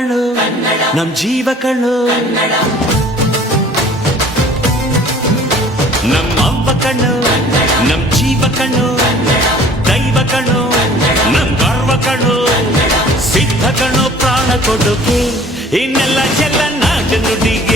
ಕಣ್ಣು ನಮ್ ಜೀವ ಕಣ್ಣು ನಮ್ಮ ಅವ್ವ ಕಣ್ಣು ನಮ್ ಜೀವ ಕಣ್ಣು ದೈವ ಕಣ್ಣು ನಮ್ ಗರ್ವ ಕಣ್ಣು ಸಿದ್ಧ ಕಣ್ಣು ಪ್ರಾಣ ಕೊಡುಗೆ ಇನ್ನೆಲ್ಲ ಎಲ್ಲ ನಾಡು ನುಡಿಗೆ